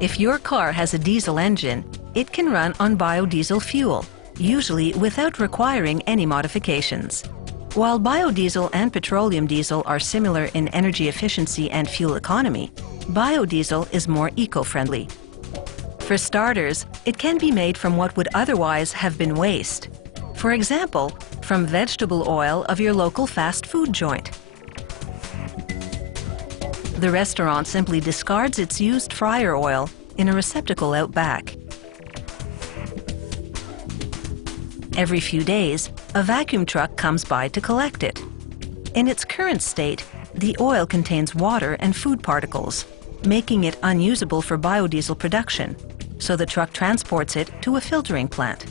If your car has a diesel engine, it can run on biodiesel fuel, usually without requiring any modifications. While biodiesel and petroleum diesel are similar in energy efficiency and fuel economy, biodiesel is more eco-friendly. For starters, it can be made from what would otherwise have been waste. For example, from vegetable oil of your local fast food joint. The restaurant simply discards its used fryer oil in a receptacle out back. Every few days, a vacuum truck comes by to collect it. In its current state, the oil contains water and food particles, making it unusable for biodiesel production, so the truck transports it to a filtering plant.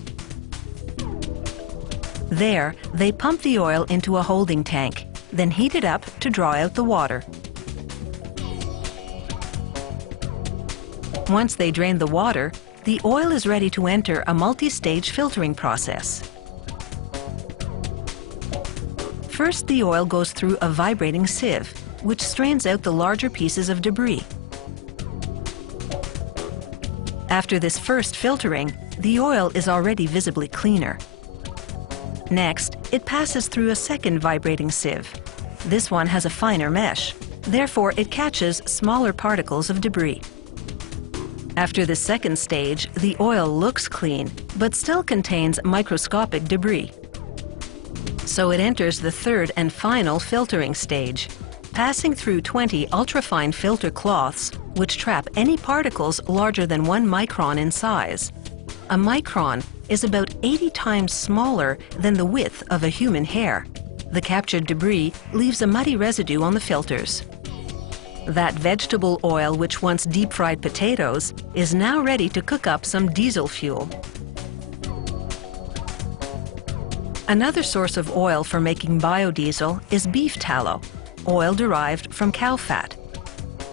There, they pump the oil into a holding tank, then heat it up to draw out the water. Once they drain the water, the oil is ready to enter a multi-stage filtering process. First, the oil goes through a vibrating sieve, which strains out the larger pieces of debris. After this first filtering, the oil is already visibly cleaner. Next, it passes through a second vibrating sieve. This one has a finer mesh, therefore it catches smaller particles of debris. After the second stage, the oil looks clean, but still contains microscopic debris. So it enters the third and final filtering stage, passing through 20 ultrafine filter cloths, which trap any particles larger than 1 micron in size. A micron is about 80 times smaller than the width of a human hair. The captured debris leaves a muddy residue on the filters. That vegetable oil which once deep-fried potatoes is now ready to cook up some diesel fuel. Another source of oil for making biodiesel is beef tallow, oil derived from cow fat.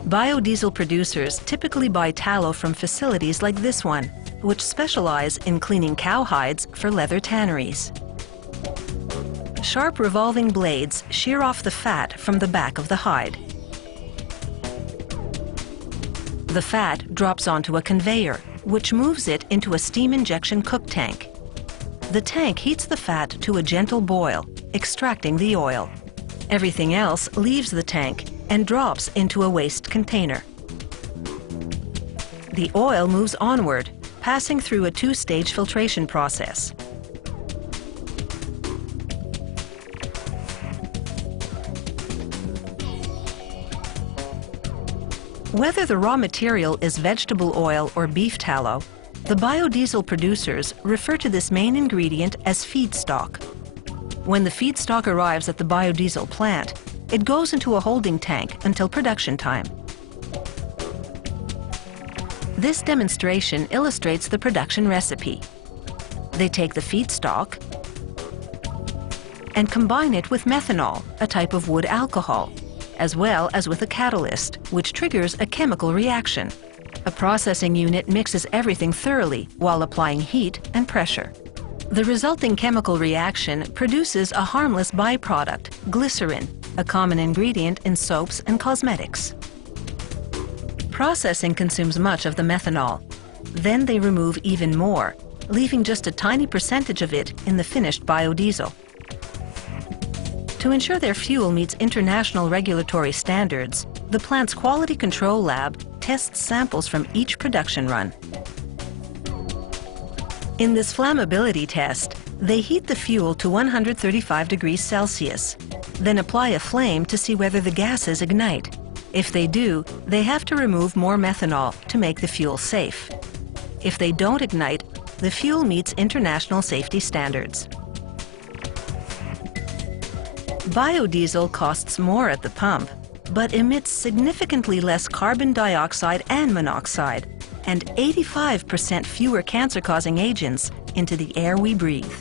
Biodiesel producers typically buy tallow from facilities like this one, which specialize in cleaning cow hides for leather tanneries. Sharp revolving blades shear off the fat from the back of the hide. The fat drops onto a conveyor, which moves it into a steam injection cook tank. The tank heats the fat to a gentle boil, extracting the oil. Everything else leaves the tank and drops into a waste container. The oil moves onward, passing through a two-stage filtration process. Whether the raw material is vegetable oil or beef tallow, the biodiesel producers refer to this main ingredient as feedstock. When the feedstock arrives at the biodiesel plant, it goes into a holding tank until production time. This demonstration illustrates the production recipe. They take the feedstock and combine it with methanol, a type of wood alcohol, as well as with a catalyst, which triggers a chemical reaction. A processing unit mixes everything thoroughly while applying heat and pressure. The resulting chemical reaction produces a harmless byproduct, glycerin, a common ingredient in soaps and cosmetics. Processing consumes much of the methanol. Then they remove even more, leaving just a tiny percentage of it in the finished biodiesel. To ensure their fuel meets international regulatory standards, the plant's quality control lab tests samples from each production run. In this flammability test, they heat the fuel to 135 degrees Celsius, then apply a flame to see whether the gases ignite. If they do, they have to remove more methanol to make the fuel safe. If they don't ignite, the fuel meets international safety standards. Biodiesel costs more at the pump, but emits significantly less carbon dioxide and monoxide, and 85% fewer cancer-causing agents into the air we breathe.